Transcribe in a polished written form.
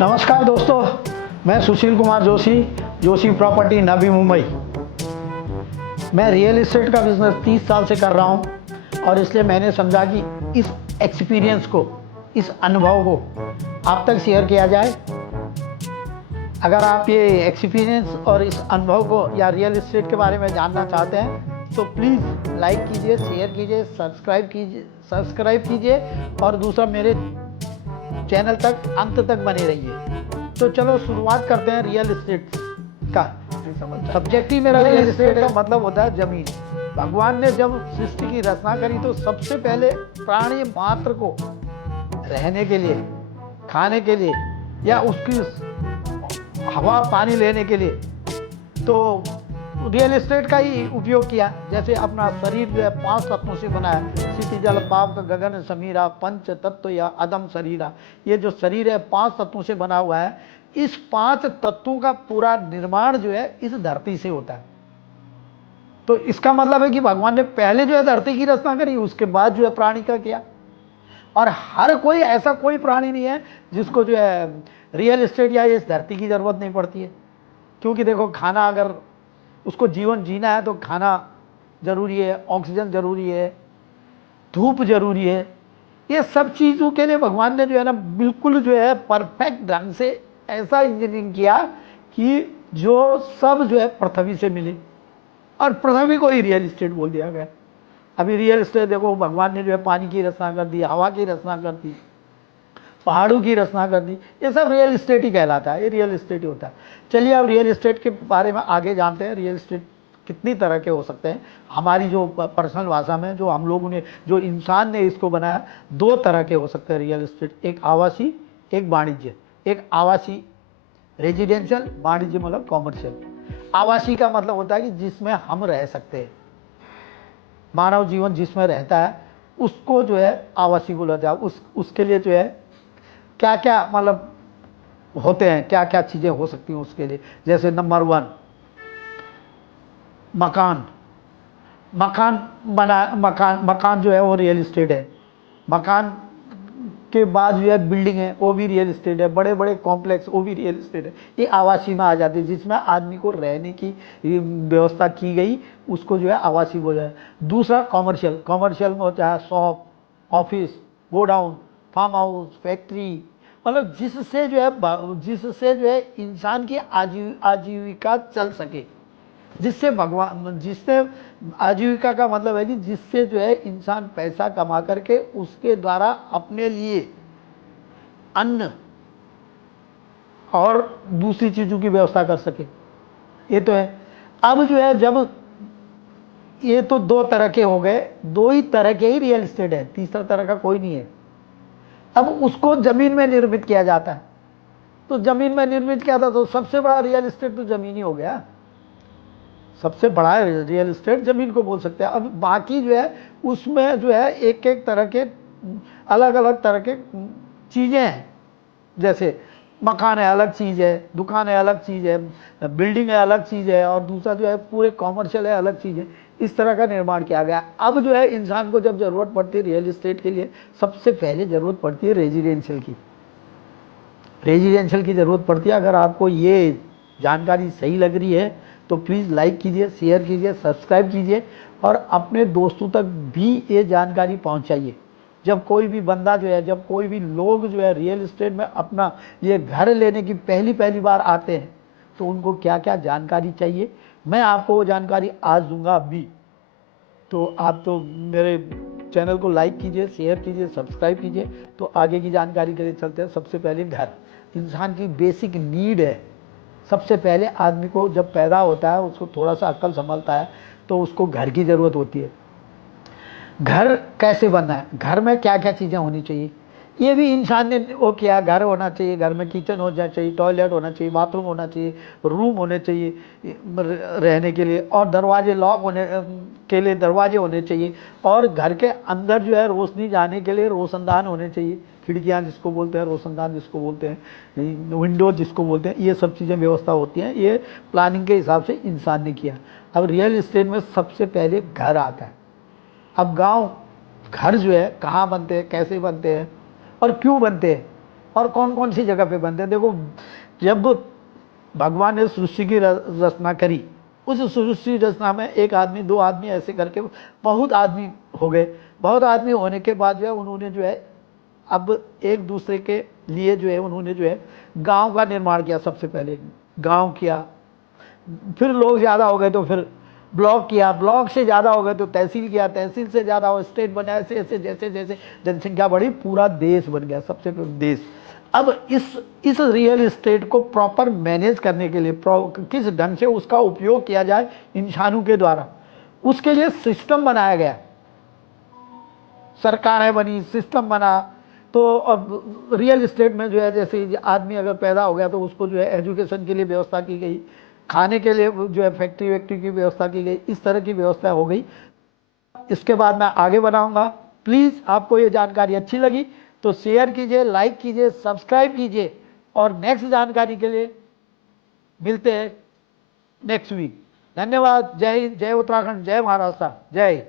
नमस्कार दोस्तों, मैं सुशील कुमार जोशी, जोशी प्रॉपर्टी नवी मुंबई। मैं रियल एस्टेट का बिजनेस 30 साल से कर रहा हूं और इसलिए मैंने समझा कि इस एक्सपीरियंस को, इस अनुभव को आप तक शेयर किया जाए। अगर आप ये एक्सपीरियंस और इस अनुभव को या रियल एस्टेट के बारे में जानना चाहते हैं तो प्लीज़ लाइक कीजिए, शेयर कीजिए, सब्सक्राइब कीजिए और दूसरा मेरे चैनल तक अंत तक बने रहिए। तो चलो शुरुआत करते हैं रियल एस्टेट का। सब्जेक्ट ही मेरा रियल एस्टेट का मतलब होता है जमीन। भगवान ने जब सृष्टि की रचना करी तो सबसे पहले प्राणी मात्र को रहने के लिए, खाने के लिए या उसकी हवा पानी लेने के लिए तो रियल एस्टेट का ही उपयोग किया। जैसे अपना शरीर जो है 5 तत्वों से बना है, क्षिति जल पावक गगन समीरा, पंच तत्व या अदम शरीरा। ये जो शरीर है 5 तत्वों से बना हुआ है। इस 5 तत्वों का पूरा निर्माण जो है इस धरती से होता है। तो इसका मतलब है कि भगवान ने पहले जो है धरती की रचना करी, उसके बाद जो है प्राणी का किया। और हर कोई ऐसा कोई प्राणी नहीं है जिसको जो है रियल एस्टेट या इस धरती की जरूरत नहीं पड़ती है। क्योंकि देखो, खाना अगर उसको जीवन जीना है तो खाना जरूरी है, ऑक्सीजन जरूरी है, धूप जरूरी है। ये सब चीज़ों के लिए भगवान ने जो है ना बिल्कुल जो है परफेक्ट ढंग से ऐसा इंजीनियरिंग किया कि जो सब जो है पृथ्वी से मिले और पृथ्वी को ही रियल एस्टेट बोल दिया गया। अभी रियल एस्टेट देखो, भगवान ने जो है पानी की रचना कर दी, हवा की रचना कर दी, पहाड़ों की रचना कर दी। ये सब रियल एस्टेट ही कहलाता है, ये रियल एस्टेट ही होता है। चलिए अब रियल एस्टेट के बारे में आगे जानते हैं। रियल एस्टेट कितनी तरह के हो सकते हैं। हमारी जो पर्सनल भाषा में जो हम लोगों ने, जो इंसान ने इसको बनाया, 2 तरह के हो सकते हैं रियल एस्टेट। एक आवासीय, एक वाणिज्य। एक आवासीय रेजिडेंशियल, वाणिज्य मतलब कॉमर्शियल। आवासीय का मतलब होता है कि जिसमें हम रह सकते हैं, मानव जीवन जिसमें रहता है उसको जो है आवासीय बोला जाए। उसके लिए जो है क्या क्या मतलब होते हैं, क्या क्या चीज़ें हो सकती हैं उसके लिए। जैसे नंबर 1 मकान। मकान जो है वो रियल एस्टेट है। मकान के बाद जो है बिल्डिंग है, वो भी रियल एस्टेट है। बड़े बड़े कॉम्प्लेक्स, वो भी रियल एस्टेट है। ये आवासीय में आ जाती है, जिसमें आदमी को रहने की व्यवस्था की गई, उसको जो है आवासीय बोला है। दूसरा कॉमर्शियल। कॉमर्शियल में होता है shop, office, godown, farm house, factory, मतलब जिससे जो है इंसान की आजीविका चल सके। जिससे आजीविका का मतलब है कि जिससे जो है इंसान पैसा कमा करके उसके द्वारा अपने लिए अन्न और दूसरी चीज़ों की व्यवस्था कर सके। ये तो है। अब जो है, जब ये तो 2 तरह के हो गए, 2 ही तरह के ही रियल एस्टेट है, तीसरा तरह का कोई नहीं है। अब उसको जमीन में निर्मित किया जाता है। तो जमीन में निर्मित किया था तो सबसे बड़ा रियल एस्टेट तो जमीन ही हो गया। सबसे बड़ा रियल एस्टेट जमीन को बोल सकते हैं। अब बाकी जो है उसमें जो है एक एक तरह के अलग अलग तरह के चीज़ें हैं। जैसे मकान है, अलग चीज़ है, दुकान है, अलग चीज़ है, बिल्डिंग है, अलग चीज़ है, और दूसरा जो है पूरे कॉमर्शियल है, अलग चीज़ है। इस तरह का निर्माण किया गया। अब जो है इंसान को जब ज़रूरत पड़ती है रियल एस्टेट के लिए, सबसे पहले ज़रूरत पड़ती है रेजिडेंशियल की। रेजिडेंशियल की ज़रूरत पड़ती है। अगर आपको ये जानकारी सही लग रही है तो प्लीज़ लाइक कीजिए, शेयर कीजिए, सब्सक्राइब कीजिए और अपने दोस्तों तक भी ये जानकारी पहुंचाइए। जब कोई भी बंदा जो है, जब कोई भी लोग जो है रियल एस्टेट में अपना ये घर लेने की पहली बार आते हैं तो उनको क्या क्या जानकारी चाहिए, मैं आपको वो जानकारी आज दूंगा अभी। तो आप तो मेरे चैनल को लाइक कीजिए, शेयर कीजिए, सब्सक्राइब कीजिए। तो आगे की जानकारी के लिए चलते हैं। सबसे पहले घर इंसान की बेसिक नीड है। सबसे पहले आदमी को जब पैदा होता है, उसको थोड़ा सा अक्ल संभलता है तो उसको घर की ज़रूरत होती है। घर कैसे बनना है, घर में क्या क्या चीज़ें होनी चाहिए, ये भी इंसान ने वो किया। घर होना चाहिए, घर में किचन होना चाहिए, टॉयलेट होना चाहिए, बाथरूम होना चाहिए, रूम होने चाहिए रहने के लिए, और दरवाजे लॉक होने के लिए दरवाजे होने चाहिए, और घर के अंदर जो है रोशनी जाने के लिए रोशनदान होने चाहिए। खिड़कियाँ जिसको बोलते हैं, रोशनदान जिसको बोलते हैं, विंडो जिसको बोलते हैं, ये सब चीज़ें व्यवस्था होती हैं। ये प्लानिंग के हिसाब से इंसान ने किया। अब रियल एस्टेट में सबसे पहले घर आता है। अब गांव घर जो है कहाँ बनते हैं, कैसे बनते हैं और क्यों बनते हैं, और कौन कौन सी जगह पे बनते हैं। देखो, जब भगवान ने सृष्टि की रचना करी, उस सृष्टि रचना में एक आदमी, दो आदमी, ऐसे करके बहुत आदमी हो गए। बहुत आदमी होने के बाद जो है उन्होंने जो है अब एक दूसरे के लिए जो है उन्होंने जो है गांव का निर्माण किया। सबसे पहले गांव किया, फिर लोग ज़्यादा हो गए तो फिर ब्लॉक किया, ब्लॉक से ज़्यादा हो गए तो तहसील किया, तहसील से ज़्यादा हो स्टेट बना, ऐसे ऐसे जैसे जैसे जनसंख्या बढ़ी पूरा देश बन गया, सबसे पहले देश। अब इस रियल इस्टेट को प्रॉपर मैनेज करने के लिए किस ढंग से उसका उपयोग किया जाए इंसानों के द्वारा, उसके लिए सिस्टम बनाया गया। सरकारें बनी, सिस्टम बना। तो अब रियल इस्टेट में जो है जैसे आदमी अगर पैदा हो गया तो उसको जो है एजुकेशन के लिए व्यवस्था की गई, खाने के लिए जो है फैक्ट्री वैक्ट्री की व्यवस्था की गई, इस तरह की व्यवस्था हो गई। इसके बाद मैं आगे बढ़ाऊंगा। प्लीज़ आपको ये जानकारी अच्छी लगी तो शेयर कीजिए, लाइक कीजिए, सब्सक्राइब कीजिए, और नेक्स्ट जानकारी के लिए मिलते हैं नेक्स्ट वीक। धन्यवाद। जय हिंद, जय उत्तराखंड, जय महाराष्ट्र, जय।